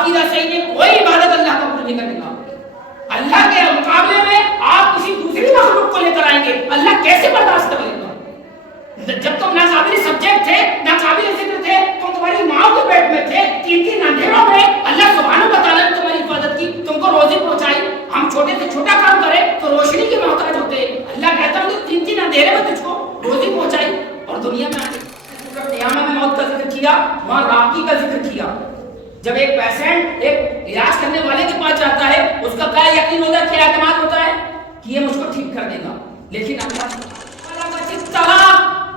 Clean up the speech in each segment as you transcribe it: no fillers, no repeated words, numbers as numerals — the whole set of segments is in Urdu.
عقیدہ صحیح نہیں، کوئی عبادت اللہ کا قبول نہیں کرے گا. اللہ کے مقابلے میں آپ کسی دوسری مخلوق کو لے کر آئیں گے، اللہ کیسے برداشت کر لے گا؟ جب تم ناقابل سبجیکٹ تھے، ناقابل ذکر تھے، تم تمہاری ماں کے پیٹ میں تھے، 3 اندھیروں میں اللہ سبحانہ و تعالیٰ نے تمہاری حفاظت کی، تم کو روزی پہنچائی. ہم چھوٹے سے چھوٹا کام کریں تو روشنی کے محتاج ہوتے. اللہ کہتا ہوں کہ 3 اندھیرے میں تجھ کو روزی پہنچائی اور دنیا میں آنے قیامت میں موت کا ذکر کیا، وہاں راکی کا ذکر کیا. جب ایک پیشنٹ ایک علاج کرنے والے کے پاس جاتا ہے، اس کا کیا یقین ہوتا ہے، کیا اعتماد ہوتا ہے کہ یہ مجھ کو ٹھیک کر دے گا. لیکن اللہ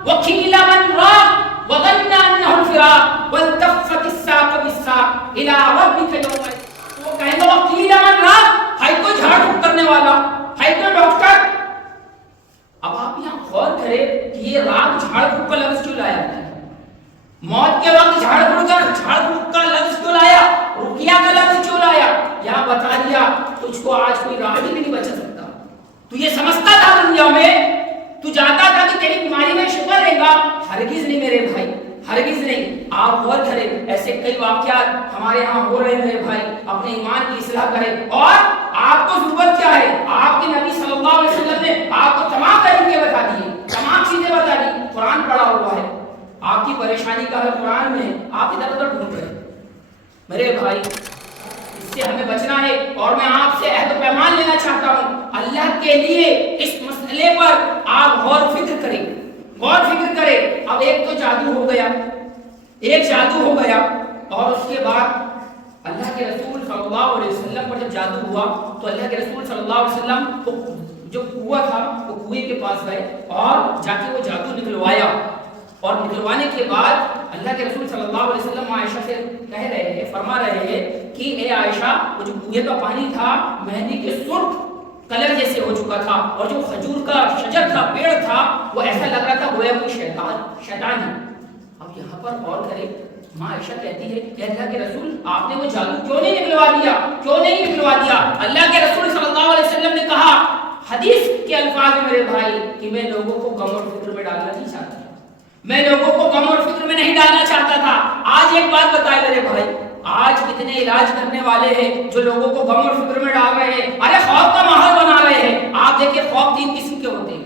وَقِيلَ مَنْ رَاقٍ وَظَنَّ أَنَّهُ الْفِرَاقُ وَالْتَفَّتِ السَّاقُ بِالسَّاقِ إِلَىٰ رَبِّكَ يَوْمَئِذٍ. وہ کہیں گے وَقِيلَ مَنْ رَاقٍ، ہے کوئی جھاڑ پھونک کرنے والا، ہے کوئی ڈاکٹر. اب آپ یہاں غور کریں کہ یہ راگ جھاڑ پھونک کا لفظ کیوں لایا ہے؟ موت کے وقت جھاڑ پھونک کا لفظ کیوں لایا؟ رقیہ کا لفظ کیوں لایا؟ یہاں بتا دیا تجھ کو آج کوئی راحت بھی نہیں بچا سکتا. تو یہ سمجھتا تھا دنیا میں، تو جاتا تھا کہ تیری بیماری میں شفا دے گا، ہرگز نہیں میرے بھائی، ہرگز نہیں. آپ غور کریں، ایسے کئی واقعات ہمارے ہاں ہو رہے میرے بھائی. اپنے ایمان کی اصلاح کریں. اور آپ کو ضرورت کیا ہے؟ آپ کے نبی صلی اللہ علیہ وسلم نے آپ کو تمام طریقے بتا دیے، تمام چیزیں بتا دی. قرآن پڑھا ہوا ہے، آپ کی پریشانی کا حل قرآن میں ہے، آپ ادھر ادھر ڈھونڈ رہے میرے بھائی. اس سے ہمیں بچنا ہے. اور میں آپ سے عہد و پیمان لینا چاہتا ہوں، اللہ کے لیے اس مسئلے پر آپ غور و فکر کریں، غور و فکر کریں. اب ایک تو جادو ہو گیا، ایک جادو ہو گیا، اور اس کے بعد اللہ کے رسول صلی اللہ علیہ وسلم پر جب جادو ہوا تو اللہ کے رسول صلی اللہ علیہ وسلم کو جو کنواں تھا وہ کنویں کے پاس گئے اور جا کے وہ جادو نکلوایا. اور نکلوانے کے بعد اللہ کے رسول صلی اللہ علیہ وسلم عائشہ سے کہہ رہے ہیں، فرما رہے ہیں کہ اے عائشہ، وہ جو کنویں کا پانی تھا مہندی کے سرخ کلر جیسے ہو چکا تھا، اور جو کھجور کا شجر تھا، پیڑ تھا، وہ ایسا لگ رہا تھا گویا کوئی شیطان ہے. اب یہاں پر غور کریں، ماں عائشہ کہتی ہے کہ اللہ کے رسول آپ نے وہ جادو کیوں نہیں نکلوا دیا، کیوں نہیں نکلوا دیا؟ اللہ کے رسول صلی اللہ علیہ وسلم نے کہا حدیث کے الفاظ میں میرے بھائی کہ میں لوگوں کو غم اور فکر میں ڈالنا نہیں چاہتا، میں لوگوں کو غم اور فکر میں نہیں ڈالنا چاہتا تھا. آج ایک بات بتائے میرے بھائی، آج کتنے علاج کرنے والے ہیں جو لوگوں کو غم اور فکر میں ڈال رہے ہیں، ارے خوف کا ماحول بنا رہے ہیں. آپ دیکھیں خوف 3 قسم کے ہوتے ہیں.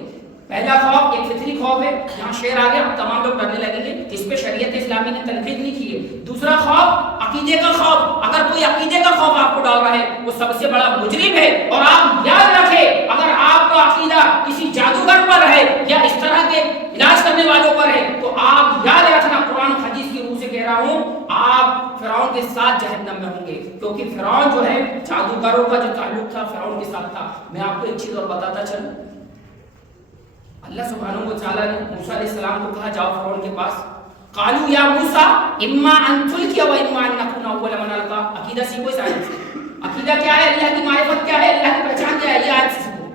پہلا خوف ایک فطری خوف ہے، یہاں شعر آ گیا تمام لوگ ڈرنے لگیں گے، اس پہ شریعت اسلامی نے تنقید نہیں کی ہے. دوسرا خوف عقیدے کا خوف. اگر کوئی عقیدے کا خوف آپ کو ڈال رہا ہے وہ سب سے بڑا مجرم ہے. اور آپ یاد رکھیں، اگر آپ کا عقیدہ کسی جادوگر پر ہے یا اس طرح کے علاج کرنے والوں پر ہے تو آپ یاد رکھنا، قرآن حدیث کی روح سے کہہ رہا ہوں، آپ فرعون کے ساتھ جہنم میں ہوں گے. کیونکہ فرعون جو ہے جادوگروں کا جو تعلق تھا فرعون کے ساتھ تھا. میں آپ کو ایک چیز اور بتاتا چلوں، اللہ سبحانہ و تعالیٰ نے موسیٰ علیہ السلام کو کہا جاؤ فرعون کے پاس. قالوا یا موسیٰ اما ان تلقی و اما ان نکون اول من القی. عقیدہ سیکھو اس آیت سے. عقیدہ کیا ہے؟ اللہ کی معرفت کیا ہے؟ اللہ کی پہچان کیا ہے؟ یہ آیت سے سیکھو.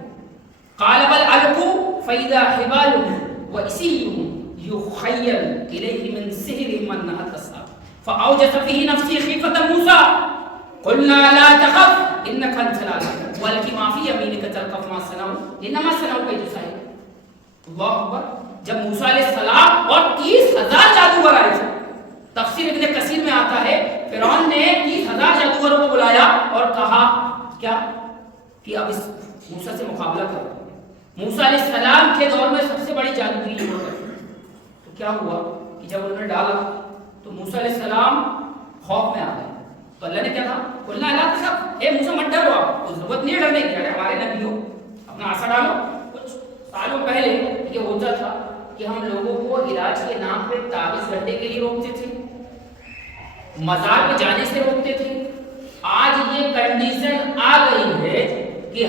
قال بل القوا فاذا حبالهم وعصيهم يخيل اليه من سحرهم انها تسعى فاوجس في نفسه خيفة موسى قلنا لا تخف انك انت الاعلى والق ما في يمينك تلقف ما صنعوا انما صنعوا كيد ساحر. اللہ اکبر. جب موسیٰ علیہ السلام اور 30,000 جادوگر آئے تھے، تفسیر ابن کثیر میں آتا ہے فرعون نے 30,000 جادوگروں کو بلایا اور کہا کیا کہ اب اس موسیٰ سے مقابلہ کرو. موسیٰ علیہ السلام کے دور میں سب سے بڑی جادوگری ہو گئی. تو کیا ہوا کہ جب انہوں نے ڈالا تو موسیٰ علیہ السلام خوف میں آ گئے. تو اللہ نے کیا کہا قلنا لا تخف، اے موسیٰ مت ڈرو، آپ کو ضرورت نہیں ڈرنے کی، ہمارے نبی ہو، اپنا عصا ڈالو. کچھ سالوں پہلے یہ ہوتا تھا کہ ہم لوگوں کو علاج کے نام پہ تعویذ گھنٹے کے لیے روکتے تھے، مزار پہ جانے سے روکتے تھے. آج یہ کنڈیشن آ گئی ہے کہ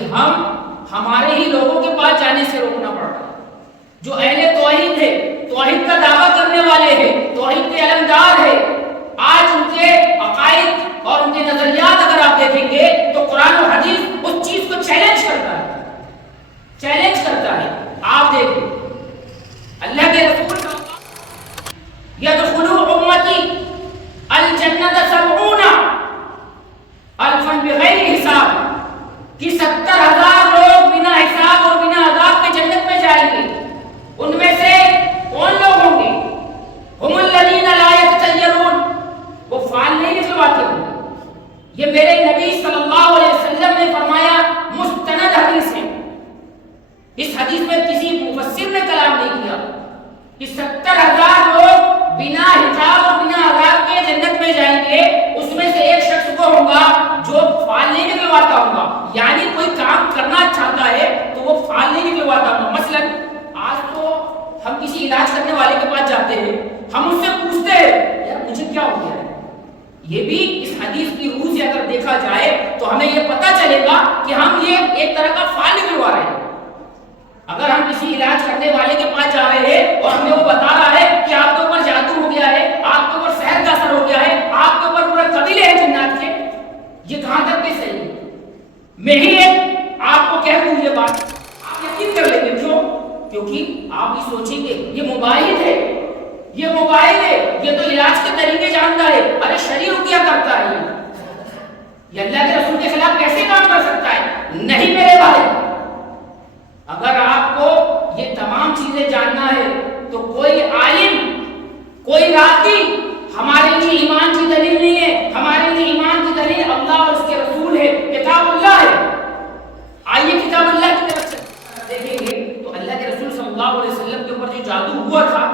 ہمارے ہی لوگوں کے پاس جانے سے روکنا پڑ رہا ہے. جو اہل توحید ہے، توحید کا دعویٰ کرنے والے ہیں، توحید کے علمدار ہیں، آج ان کے عقائد اور ان کے نظریات اگر آپ دیکھیں گے تو قرآن و حدیث اس چیز کو چیلنج کرتا ہے، چیلنج کرتا ہے. آپ دیکھیں اللہ کے رسول یدخلوا امتی الجنت 70 الفا بغیر حساب، کہ 70,000 لوگ بنا حساب اور بنا عذاب کے جنت میں جائیں گے. ان میں سے کون لوگ ہوں گے؟ ہم الذین لا یتطیرون، وہ فال نہیں نکلوا یہ میرے نبی صلی اللہ علیہ وسلم نے فرمایا، مستند حدیث ہے۔ اس حدیث میں کسی مفسر نے کلام نہیں کیا کہ 70,000 لوگ بنا حجاب اور بنا عذاب کے جنت میں جائیں گے، اس میں سے ایک شخص کو ہوگا جو فال نہیں نکلواتا ہوگا، یعنی کوئی کام کرنا چاہتا ہے تو وہ فال نہیں نکلواتا ہوگا۔ مثلا آج تو ہم کسی علاج کرنے والے کے پاس جاتے ہیں، ہم اس سے پوچھتے ہیں یار مجھے کیا ہو گیا ہے۔ یہ بھی اس حدیث کی روح سے اگر دیکھا جائے تو ہمیں یہ پتہ چلے گا کہ ہم یہ ایک طرح کا فال نکلوا رہے ہیں۔ اگر ہم کسی علاج کرنے والے کے پاس جا رہے ہیں اور ہمیں وہ بتا رہا ہے کہ آپ کے اوپر جادو ہو گیا ہے، آپ کے اوپر سحر کا اثر ہو گیا ہے، آپ کے اوپر پورے قبیلے ہیں جنات کے، یہ کہاں تک کے صحیح ہے؟ میں ہی ایک آپ کو کہہ دوں یہ بات، آپ یقین کر لیں گے۔ کیوں؟ کیونکہ آپ بھی سوچیں گے یہ موبائل ہے، یہ موبائل ہے، یہ تو علاج کے طریقے جانتا ہے، ارے شریر کیا کرتا ہے، یہ اللہ کے رسول کے خلاف کیسے کام کر سکتا ہے؟ نہیں میرے بھائی، اگر آپ کو یہ تمام چیزیں جاننا ہے تو کوئی عالم، کوئی راقی ہمارے لیے ایمان کی دلیل نہیں ہے۔ ہمارے لیے ایمان کی دلیل اللہ اور اس کے رسول ہے، کتاب اللہ ہے۔ آئیے کتاب اللہ کی طرف سے دیکھیں گے تو اللہ کے رسول صلی اللہ علیہ وسلم کے اوپر جو جادو ہوا تھا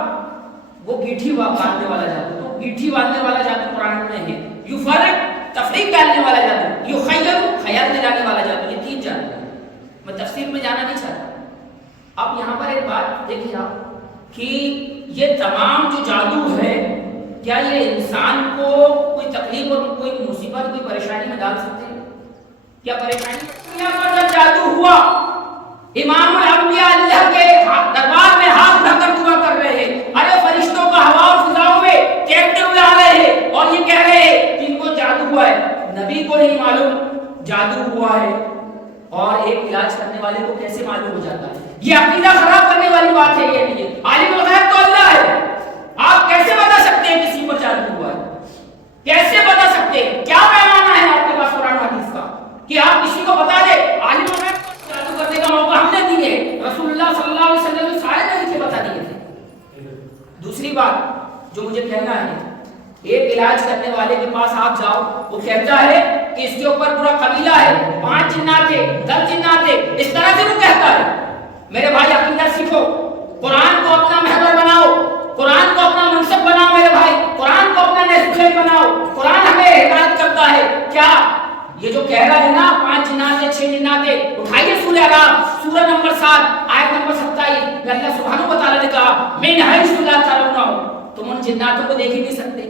وہ گیٹھی باندھنے والا جادو، تو گیٹھی باندھنے والا جادو قرآن میں ہے، یفرق تفریق ڈالنے والا جادو، یخیر خیال دلانے والا جادو، یہ تین جادو ہیں۔ میں تفسیر میں جانا نہیں چاہتا۔ اب یہاں پر ایک بات دیکھیے آپ کہ یہ تمام جو جادو ہے کیا یہ انسان کو کوئی تکلیف اور کوئی مصیبت، کوئی پریشانی میں ڈال سکتے ہیں؟ کیا پریشانی؟ یہاں پر جب جادو ہوا، امام الانبیاء اللہ کے دربار میں ہاتھ اٹھا کر دعا کر رہے ہیں، ارے فرشتوں کا ہوا اور فضاؤں میں تیرتے ہوئے آ رہے ہیں اور یہ کہہ رہے ہیں کہ ان کو جادو ہوا ہے۔ نبی کو نہیں معلوم جادو ہوا ہے، اور ایک علاج کرنے والے کو کیسے معلوم ہو جاتا ہے؟ یہ عقیدہ خراب کرنے والی بات ہے۔ یہ نہیں، عالم الغیب تو اللہ ہے، آپ کیسے بتا سکتے ہیں کسی پر جادو ہوا ہے؟ کیسے بتا سکتے ہیں؟ کیا پیمانہ ہے آپ کے پاس قرآن حدیث کا کہ آپ کسی کو بتا دیں؟ عالم الغیب کو جادو کرنے کا موقع ہم نے دیے، رسول اللہ صلی اللہ علیہ وسلم نے سارے نبی کے بتا دیے تھے۔ دوسری بات جو مجھے کہنا ہے، ایک علاج کرنے والے کے پاس آپ جاؤ، وہ کہتا ہے کہ اس کے اوپر پورا قبیلہ ہے، 5 جنات ہے، 10 جنات ہے، اس طرح سے وہ کہتا ہے۔ میرے بھائی عقیدہ سیکھو، قرآن کو اپنا محور بناؤ، قرآن کو اپنا منصب بناؤ، میرے بھائی قرآن کو اپنا نیشنل بناؤ۔ قرآن ہمیں ہدایت کرتا ہے۔ کیا یہ جو کہہ رہا ہے نا 5 جنات ہے، 6 جنات ہے، اٹھائیے سورہ اعراف سورہ نمبر 7 آیت نمبر 27 میں اللہ سبحانہ و تعالی نے کہا من حیث لا ترونہم، تم ان جناتوں کو دیکھ ہی نہیں سکتے۔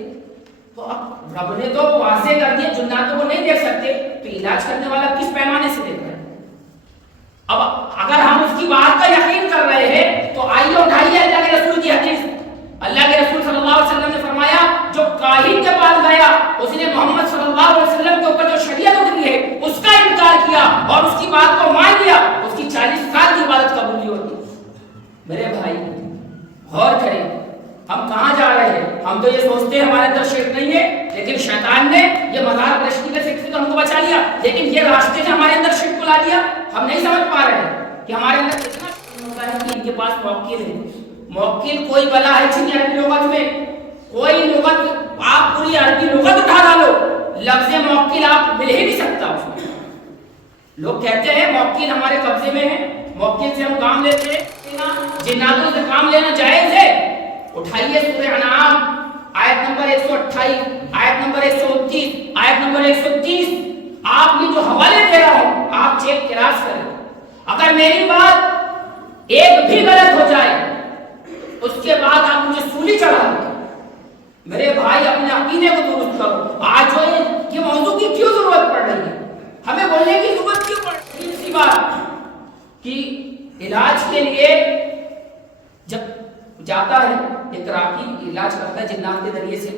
تو اب رب نے تو واضح کر دیا جناتوں کو نہیں دیکھ سکتے، تو علاج کرنے والا کس پیمانے سے دیکھ رہا ہے؟ اب اگر ہم اس کی بات کا یقین کر رہے ہیں تو آئیے اٹھائیے اللہ کے رسول کی حدیث۔ اللہ کے رسول صلی اللہ علیہ وسلم نے فرمایا جو کاہن کے پاس گیا اس نے محمد صلی اللہ علیہ وسلم کے اوپر جو شریعت اتری ہے اس کا انکار کیا اور اس کی بات کو مان لیا، اس کی 40 سال کی عبادت قبول نہیں ہوتی۔ میرے بھائی غور کریں، ہم کہاں جا رہے ہیں؟ ہم تو یہ سوچتے ہیں ہمارے اندر شرک نہیں ہے، لیکن شیطان نے یہ مزار پرستی کے فکر سے ہم کو بچا لیا، لیکن یہ راستے سے ہمارے اندر شرک کو لا دیا۔ ہم نہیں سمجھ پا رہے ہیں کہ ہمارے اندر کتنا ہوتا ہے کہ ان کے پاس موکل ہے۔ موکل کوئی بلا ہے چنی عربی لغت میں، کوئی لغت آپ پوری عربی لغت اٹھا ڈالو، لفظ موکل آپ مل ہی نہیں سکتا اس میں۔ لوگ کہتے ہیں موکل ہمارے قبضے میں ہے، موکل سے ہم کام لیتے ہیں، جناتوں سے کام لینا جائز ہے۔ اٹھائیے سورہ انعام آیت نمبر 128، آیت نمبر 129، آیت نمبر 130۔ آپ یہ جو حوالے دے رہا ہوں آپ چیک کلاس کریں، اگر میری بات ایک بھی غلط ہو جائے اس کے بعد آپ مجھے سولی چڑھا دیں۔ میرے بھائی اپنے عقیدے کو درست کرو۔ آج جو یہ موضوع کی کیوں ضرورت پڑ رہی ہے، ہمیں بولنے کی ضرورت کیوں پڑ رہی ہے؟ اسی بات کہ علاج کے لیے جب جاتا ہے ایک راقی علاج کرتا ہے جنات کے ذریعے سے،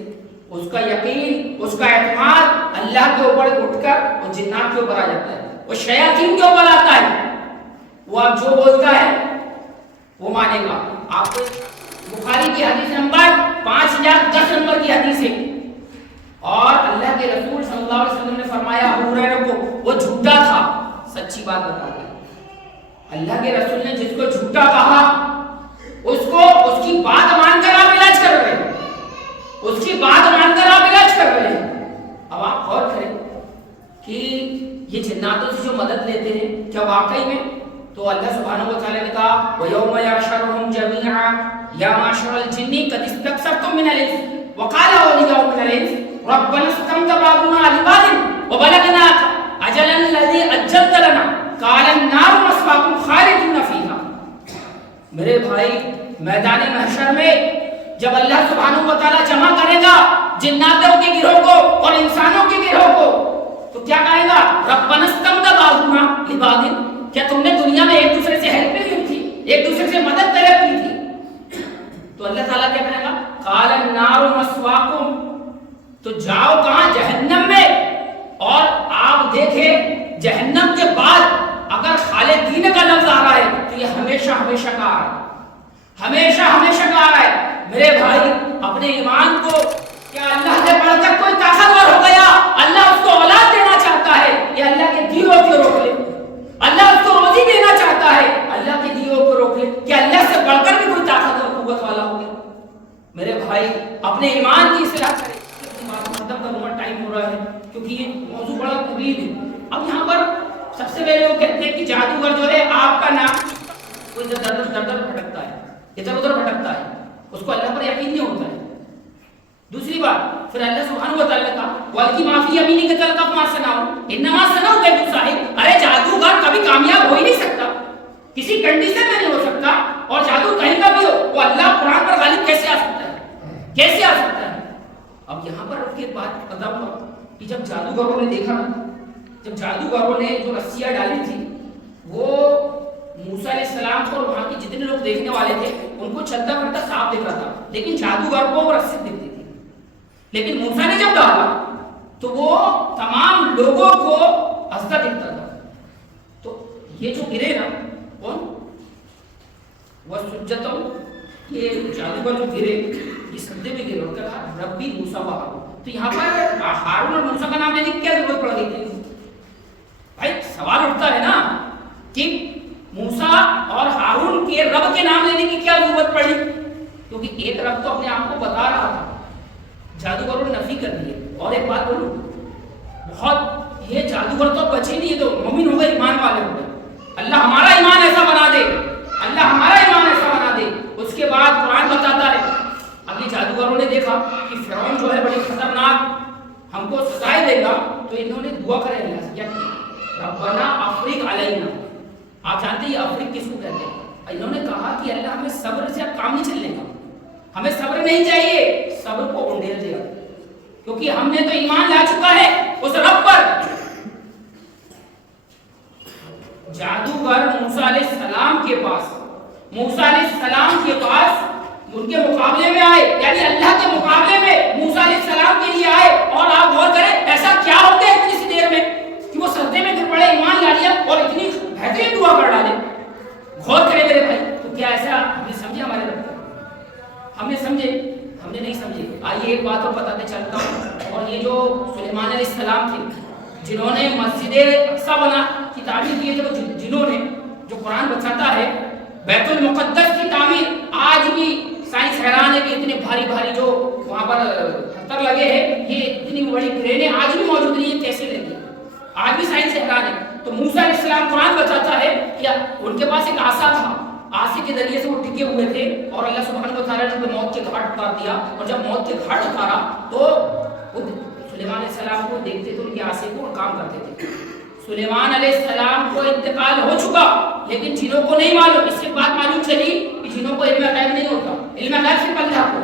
اس کا یقین، اس کا اعتماد اللہ کے اوپر اٹھ کر وہ جنات کے اوپر آ جاتا ہے، وہ شیاطین کے اوپر آتا ہے، وہ آپ جو بولتا ہے وہ مانے گا۔ آپ کو بخاری کی حدیث نمبر 5010 نمبر کی حدیث ہے، اور اللہ کے رسول صلی اللہ علیہ وسلم نے فرمایا ابو ہریرہ کو وہ جھوٹا تھا، سچی بات بتا دیا۔ اللہ کے رسول نے جس کو جھوٹا کہا اس کو اس کی بات مان کر آپ علاج کر رہے ہیں، اس کی بات مان کر آپ علاج کر رہے ہیں۔ اب آپ غور کریں یہ جناتوں سے جو مدد لیتے ہیں کیا واقعی میں؟ تو اللہ سبحانہ و تعالیٰ نے کہا وَيَوْمَ يَحْشَرُهُمْ جَمِيعًا يَا مَعْشَرَ الْجِنِّ قَدِ اسْتَكْثَرْتُم مِّنَ الْإِنسِ وَقَالَ أَوْلِيَاؤُهُم مِّنَ الْإِنسِ رَبَّنَا اسْتَمْتَعَ بَعْضُنَا لِبَعْضٍ وَبَلَغْنَا أَجَلًا الَّذِي أَجَّلْتَ لَنَا قَالَ النَّارُ مَثْوَاكُمْ خَالِدِينَ فِيهَا۔ میرے بھائی میدان محشر میں جب اللہ سبحانہ و تعالیٰ جمع کرے گا جناتوں کے گروہ کو اور انسانوں کے گروہ کو تو کیا کہے گا ربنا استمتع بعضنا لبعض، کیا تم نے دنیا میں ایک دوسرے سے ہیلپ نہیں کی تھی، ایک دوسرے سے مدد طلب کی تھی؟ تو اللہ تعالیٰ کیا کہے گا قال النار مثواکم، تو جاؤ کہاں جہنم میں، اور آپ دیکھیں جہنم کے بعد اگر خالدین کا لفظ آ رہا ہے تو یہ ہمیشہ ہمیشہ کا آ رہا ہے، ہمیشہ ہمیشہ کا آ رہا ہے۔ میرے بھائی اپنے ایمان کو کیا اللہ سے بڑھ کر کوئی طاقتور ہو گیا؟ اللہ اس کو اولاد دینا چاہتا ہے یا اللہ کے دیووں کو روک لے؟ اللہ اس کو روزی دینا چاہتا ہے، اللہ کے دیووں کو روک لے؟ کیا اللہ سے بڑھ کر بھی کوئی طاقت اور قوت والا ہو گیا؟ میرے بھائی اپنے ایمان کی اصلاح کریں۔ ختم کروں، ٹائم ہو رہا ہے کیونکہ یہ موضوع بڑا طویل ہے۔ اب یہاں پر سب سے پہلے وہ کہتے ہیں کہ جادوگر جو ہے آپ کا نام کوئی در در بھٹکتا ہے، ادھر ادھر بھٹکتا ہے، اس کو اللہ پر یقین نہیں ہوتا ہے۔ دوسری بات پھر اللہ سبحانہ و تعالیٰ نے کہا وَالْقِ مَا فِي يَمِينِكَ تَلْقَفْ مَا صَنَعُوا إِنَّمَا صَنَعُوا كَيْدُ السَّاحِرِ، ارے جادوگر کبھی کامیاب ہو ہی نہیں سکتا، کسی کنڈیشن میں نہیں ہو سکتا، اور جادو کہیں کا بھی ہو وہ اللہ قرآن پر غالب کیسے آ سکتا ہے؟ کیسے آ سکتا ہے؟ اب یہاں پر اس کے بعد پتا ہوا کہ جب جادوگروں نے دیکھا، جب جادوگروں نے جو رسیاں ڈالی تھی وہ موسیٰ علیہ السلام کو اور وہاں کے جتنے لوگ دیکھنے والے تھے ان کو چلتا پھرتا صاف دکھ رہا تھا، لیکن جادوگر کو وہ رسی دکھتی تھی۔ لیکن موسیٰ نے جب ڈالا تو وہ تمام لوگوں کو ہنستا دکھتا تھا۔ تو یہ جو گرے نا کون وہ سجدتوں، یہ جادوگر جو گرے یہ سجدے میں گرے اور کہا ربی موسیٰ و ہارون۔ تو یہاں پر ہارون اور موسیٰ کا نام لینے کی کیا ضرورت پڑ گئی تھی؟ بھائی سوال اٹھتا ہے نا کہ موسیٰ اور ہارون کے رب کے نام لینے کی کیا ضرورت پڑی؟ کیونکہ ایک رب تو اپنے آپ کو بتا رہا تھا، جادوگروں نے نفی کر دی۔ اور ایک بات بولوں، بہت یہ جادوگر تو بچے نہیں، تو مومن ہو گئے، ایمان والے ہو گئے۔ اللہ ہمارا ایمان ایسا بنا دے، اللہ ہمارا ایمان ایسا بنا دے۔ اس کے بعد قرآن بتاتا ہے اب یہ جادوگروں نے دیکھا کہ فرعون جو ہے بڑی خطرناک ہم کو سزائے دے گا، تو انہوں نے دعا کرے اللہ سے، کیا ربنا افرغ علینا۔ آپ جانتے ہیں افریق کس کو کہتے ہیں؟ انہوں نے کہا کہ اللہ ہمیں صبر سے اب کام نہیں چلنے کا، ہمیں صبر نہیں چاہیے، صبر کو انڈیل دیا، کیونکہ ہم نے تو ایمان لا چکا ہے اس رب پر۔ جادوگر موسیٰ علیہ السلام کے پاس، موسیٰ علیہ السلام کے پاس ان کے مقابلے میں آئے، یعنی اللہ کے مقابلے میں موسیٰ علیہ السلام کے لیے آئے۔ اور آپ غور کریں ایسا کیا ہو گیا اتنی سی دیر میں کہ وہ سجدے میں گر پڑے، ایمان لا لیا اور اتنی بہترین دعا کر ڈالے۔ غور کریں میرے بھائی، تو کیا ایسا ہم نے سمجھے ہمارے رب کو؟ ہم نے سمجھے؟ ہم نے نہیں سمجھے۔ آئیے ایک بات اور بتاتے چلتا ہوں، اور یہ جو سلیمان علیہ السلام تھے جنہوں نے مسجد اقصی بنا کی تعمیر کی تھی، جنہوں نے جو قرآن بتاتا ہے بیت المقدس کی تعمیر، آج بھی سائنس حیران ہے کہ اتنے بھاری بھاری جو وہاں پر پتھر لگے ہیں، یہ اتنی بڑی کرینیں آج بھی موجود نہیں، یہ کیسے لگی؟ آج بھی سائنس حیران ہے۔ تو موسیٰ علیہ السلام قرآن بتاتا ہے کہ ان کے پاس ایک عصا تھا، عصے کے ذریعے سے وہ ٹکے ہوئے تھے، اور اللہ سبحانہ و تعالیٰ نے موت کے گھاٹ اتار دیا، اور جب موت کے گھاٹ اتارا تو سلیمان علیہ السلام کو دیکھتے تو ان کے عصے کو کام کرتے تھے۔ سلیمان علیہ السلام کو انتقال ہو چکا، لیکن جنوں کو نہیں معلوم۔ اس کے بعد معلوم چلی کہ جنوں کو علم غیب نہیں ہوتا، علم غیب صرف اللہ کو،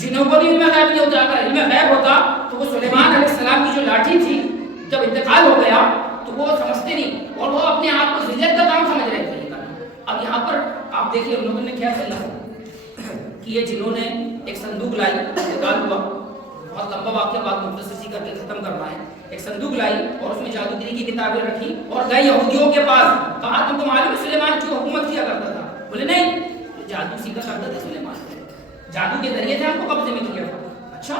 جنوں کو بھی علم غیب نہیں ہوتا۔ اگر علم غیب ہوتا تو وہ سلیمان علیہ السلام کی جو لاٹھی تھی جب انتقال ہو گیا تو وہ سمجھتے نہیں، اور وہ اپنے آپ کو ذلت کا کام سمجھ رہے تھے۔ اب یہاں پر آپ دیکھیے ان لوگوں نے کیا کیا کہ یہ جنہوں نے ایک صندوق لائی، انتقال ہوا، بہت لمبا واقعہ بات مختصر سی کر کے ختم کرنا ہے۔ ایک صندوق لائی اور اس میں جادوگری کی کتابیں رکھی، اور گئے یہودیوں کے پاس، کہا تم کو معلوم ہے سلیمان کی حکومت کیا کرتا تھا؟ بولے نہیں، جادو سیکھا کرتا تھا سلیمان، جادو کے ذریعے سے ہم کو قبضے میں کیا تھا۔ اچھا،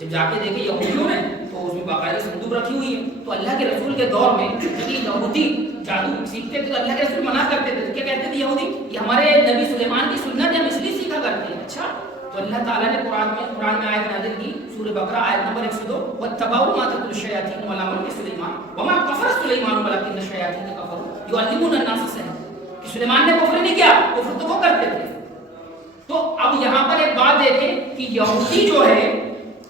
جب جا کے دیکھے یہودیوں نے تو اس میں باقاعدہ صندوق رکھی ہوئی ہے۔ تو اللہ کے رسول کے دور میں جب یہ یہودی جادو سیکھتے تھے تو اللہ کے رسول منع کرتے تھے، کیا کہتے تھے یہودی؟ یہ ہمارے نبی سلیمان کی سنت ہے، ہم اس لیے سیکھا کرتے ہیں۔ اچھا، تو اللہ تعالیٰ نے قرآن میں آیت نازل کی، سورہ بقرہ آیت نمبر 102، وَاتَّبَعُوا مَا تَتْلُو الشَّيَاطِينُ عَلَىٰ مُلْكِ سُلَيْمَانَ وَمَا كَفَرَ سلیمان ولکن الشیاطین کفروا یعلمون الناس السحر کہ سلیمان نے کفر نہیں کیا، کفر تو وہ کرتے تھے۔ تو اب یہاں پر ایک بات دیکھیں کہ یہودی جو ہے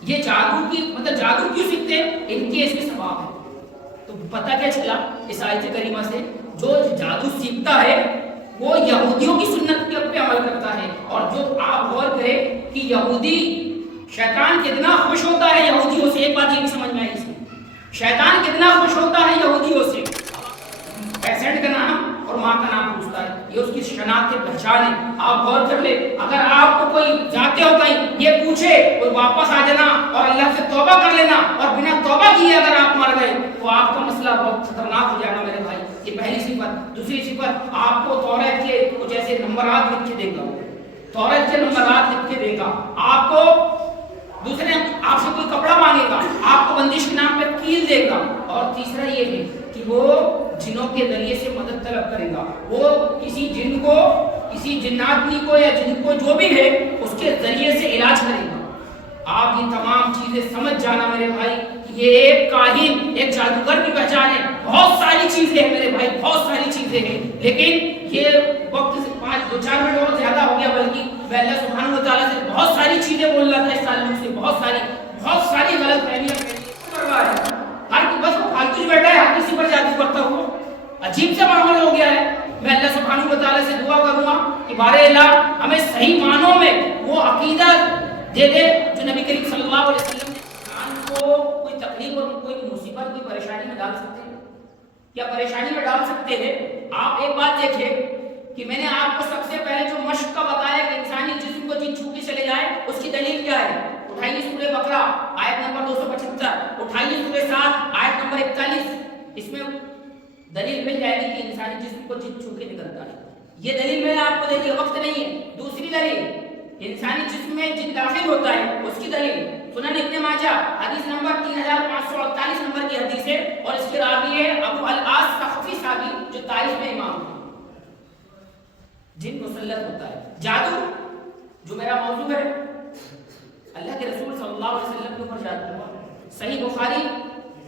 یہ جادو کی مطلب جادو کیوں سیکھتے ہیں؟ ان کے اس میں ثواب ہے۔ تو پتہ کیا چلا اس آیت کریمہ سے؟ جو جادو سیکھتا ہے وہ یہودیوں کی سنت کے پہ عمل کرتا ہے۔ اور جو آپ غور کریں کہ یہودی شیطان کتنا خوش ہوتا ہے یہودیوں سے، ایک بات یہ بھی سمجھ میں آئی اس میں، شیطان کتنا خوش ہوتا ہے یہودیوں سے، پیسنٹ کا نام اور ماں کا نام پوچھتا ہے، یہ اس کی شناخت کی پہچان ہے۔ آپ غور کر لیں، اگر آپ کو کوئی جاتے ہو کہیں یہ پوچھے اور واپس آ جانا اور اللہ سے توبہ کر لینا اور بنا توبہ کیے اگر آپ مر گئے تو آپ کا مسئلہ بہت خطرناک ہو جائے گا میرے بھائی۔ یہ پہلی صفت۔ دوسری صفت، آپ کو توریت کے کچھ ایسے نمبرات لکھ کے دے گا، توریت کے نمبرات لکھ کے دے گا آپ کو۔ دوسرے، آپ سے کوئی کپڑا مانگے گا، آپ کو بندش کے نام پہ کیل دے گا۔ اور تیسرا یہ ہے کہ وہ جنوں کے ذریعے سے مدد طلب کرے گا، وہ کسی جن کو، کسی جناتنی کو یا جن کو جو بھی ہے اس کے ذریعے سے علاج کرے گا۔ آپ یہ تمام چیزیں سمجھ جانا میرے بھائی، یہ ایک کاہن، ایک جادوگر کی پہچان ہے۔ بہت ساری چیزیں ہیں میرے بھائی، بہت ساری چیزیں ہیں، لیکن یہ وقت سے 5-4 منٹ اور زیادہ ہو گیا، بلکہ میں اللہ سبحانہ وتعالیٰ سے بہت ساری چیزیں بول رہا تھا اس تعلق سے، بہت ساری غلط فہمیاں کر رہا ہے۔ ہر بس وہ فالتو ہی بیٹھا ہے، ہر کسی پر جادو کرتا ہوا، عجیب سے معاملہ ہو گیا ہے۔ میں اللہ سبحانہ وتعالیٰ سے دعا کروں گا کہ بارے اللہ ہمیں صحیح معنوں میں وہ عقیدہ دے دے جو نبی کریم صلی اللہ علیہ وسلم نے انسان کو کوئی تکلیف اور کوئی مصیبت، کوئی پریشانی میں ڈال سکتے ہیں یا پریشانی میں ڈال سکتے ہیں۔ آپ ایک بات دیکھیں کہ میں نے آپ کو سب سے پہلے جو مشق کا بتایا کہ انسانی جسم کو جن چھو کے چلے جائے، اس کی دلیل کیا ہے؟ اٹھائیے سورہ بقرہ آیت نمبر 275، اٹھائیے سورہ 7 آیت نمبر 41، اس میں دلیل مل جائے گی کہ انسانی جسم کو جن چھو کے نکلتا ہے۔ یہ دلیل میں نے آپ کو دے دیا، وقت نہیں ہے۔ دوسری دلیل، انسانی جسم میں جن داخل ہوتا ہے اس کی دلیل سنن ابن ماجہ حدیث نمبر 3548 نمبر کی حدیث ہے، اور اس کے راوی ہے ابو الاس سخفی صحابی جو تاریخ میں امام ہے۔ جن مسلط ہوتا ہے، جادو جو میرا موضوع ہے، اللہ کے رسول صلی اللہ علیہ وسلم کے اوپر جادو ہوا۔ صحیح بخاری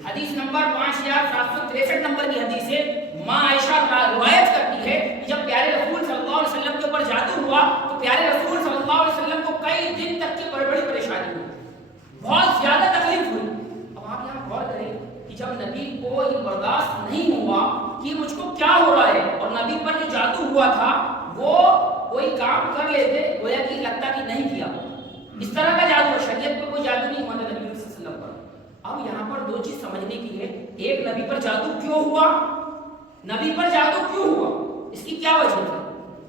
حدیث نمبر 5763 نمبر کی حدیث ہے، ماں عائشہ روایت کرتی ہے کہ جب پیارے رسول صلی اللہ علیہ وسلم کے اوپر جادو ہوا تو پیارے رسول صلی اللہ علیہ وسلم کو کئی دن تک کی بڑی پریشانی ہوئی، بہت زیادہ تکلیف ہوئی۔ اب آپ یہاں غور کریں کہ جب نبی کو یہ برداشت نہیں ہوا کہ مجھ کو کیا ہو رہا ہے، اور نبی پر جو جادو ہوا تھا وہ کوئی کام کر لیتے گویا کہ لگتا کہ نہیں کیا، اس طرح کا جادو، شریعت پہ کوئی جادو نہیں ہوا نبی صلی اللہ علیہ وسلم پر۔ اب یہاں پر دو چیز سمجھنے کی ہے، ایک نبی پر جادو کیوں ہوا، نبی پر جادو کیوں ہوا، اس کی کیا وجہ ہے،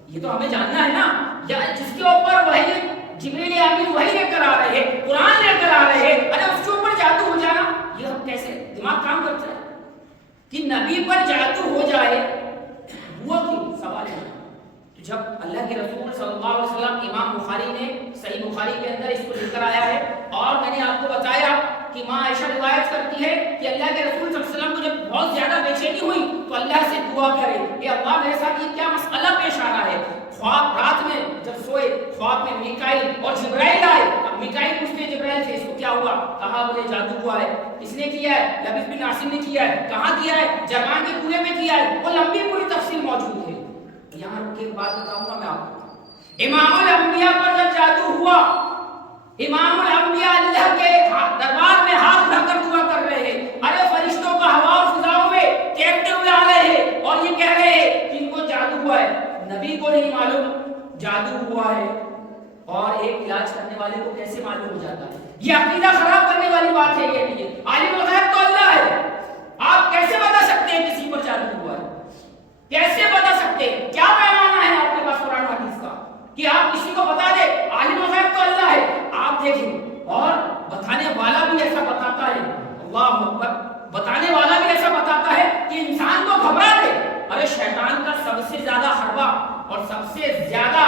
یہ تو ہمیں جاننا ہے نا۔ یا جس کے اوپر وہی جبریل امین وہی لے کر آ رہے ہیں، قرآن لے کر آ رہے ہیں، ارے اس کے اوپر جادو ہو جانا، یہ ہم کیسے دماغ کام کرتا ہے کہ نبی پر جادو ہو جائے، ہوا کیوں، سوال ہے۔ تو جب اللہ کے رسول صلی اللہ علیہ وسلم، امام بخاری نے صحیح بخاری کے اندر اس کو لے کر آیا ہے، اور میں نے آپ کو بتایا کہ ماں عائشہ روایت کرتی ہے کہ اللہ کے رسول صلی اللہ علیہ وسلم کو جب بہت زیادہ بے چینی ہوئی تو اللہ سے دعا کرے کہ اللہ میرے ساتھ یہ کیا مسئلہ پیش آ رہا ہے۔ خواب رات میں جب سوئے، خواب میں میکائیل اور جبرائیل آئے، اب میکائیل پوچھتے جبرائیل سے اس کو کیا ہوا، کہا مجھے جادو ہوا ہے، کس نے کیا ہے، لبیس بن عاصم نے کیا ہے، کہاں کیا ہے، جرمان کے کنویں میں کیا ہے، وہ لمبی پوری تفصیل موجود ہے۔ یہاں رک کے ایک بات بتاؤں گا میں آپ کو، امام الانبیاء پر جب جادو ہوا، امام الانبیاء اللہ کے دربار میں ہاتھ اٹھا کر دعا کر رہے ہیں، ارے فرشتوں کا ہوا اور فضاؤں میں تیرتے ہوئے آ رہے ہیں اور یہ کہہ رہے ہیں کہ ان کو جادو ہوا ہے۔ نبی کو نہیں معلوم جادو ہوا ہے، اور ایک علاج کرنے والے کو کیسے معلوم ہو جاتا ہے؟ یہ عقیدہ خراب کرنے والی بات ہے۔ یہ نہیں، عالم الغیب تو اللہ ہے، آپ کیسے بتا سکتے ہیں کسی پر جادو ہوا ہے؟ کیسے بتا سکتے ہیں؟ کیا پیمانہ ہے آپ کے پاس قرآن حدیث کا کہ آپ کسی کو بتا دیں؟ عالم الغیب تو اللہ ہے، آپ دیکھیں، اور بتانے والا بھی ایسا بتاتا ہے، اللہ اکبر، بتانے والا بھی ایسا بتاتا ہے کہ انسان کو گھبرا دے۔ ارے شیطان کا سب سے زیادہ حربہ اور سب سے زیادہ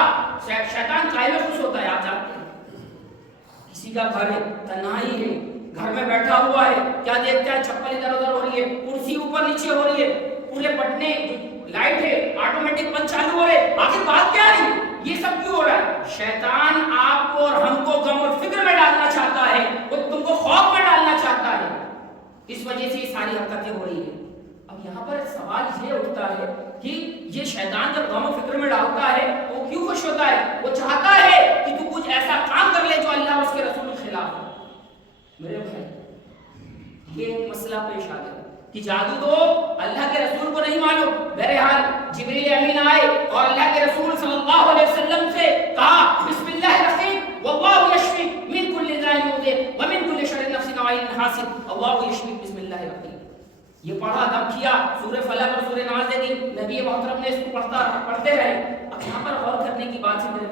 شیطان کائے میں خوش ہوتا ہے، آپ جانتے ہیں؟ کسی کا گھر ہے، تنہائی ہے، گھر میں بیٹھا ہوا ہے، کیا دیکھتا ہے؟ چپل ادھر ادھر ہو رہی ہے، کرسی اوپر نیچے ہو رہی ہے، پورے پٹنے لائٹ ہے، آٹومیٹک بند چالو ہو رہے، آخر بات کیا ہے؟ یہ سب کیوں ہو رہا ہے؟ شیطان آپ کو اور ہم کو غم اور فکر میں ڈالنا چاہتا ہے، وہ تم کو خوف میں ڈالنا چاہتا ہے، اس وجہ سے یہ ساری حرکتیں ہو رہی ہیں۔ اب یہاں پر سوال یہ اٹھتا ہے کہ یہ شیطان جب غم و فکر میں ڈالتا ہے وہ کیوں خوش ہوتا ہے؟ وہ چاہتا ہے کہ تو کچھ ایسا کام کر لے جو اللہ اور اس کے رسول کے خلاف ہو۔ میرے بھائی یہ ایک مسئلہ پیش آ گیا کہ جادو تو اللہ کے رسول کو نہیں معلوم۔ بہرحال جبریل امین آئے اور اللہ کے رسول صلی اللہ علیہ وسلم سے کہا بسم اللہ الرحیم واللہ یشفی من کل داء یؤذی ومن کل شر نفس وعین حاسد اللہ یشفی بسم اللہ الرحیم۔ یہ پڑھا دم کیا، سورہ فلق اور سورہ ناس دی، نبی محترم نے اس کو پڑھتے رہے۔ اب یہاں پر غور کرنے کی بات ہے میرے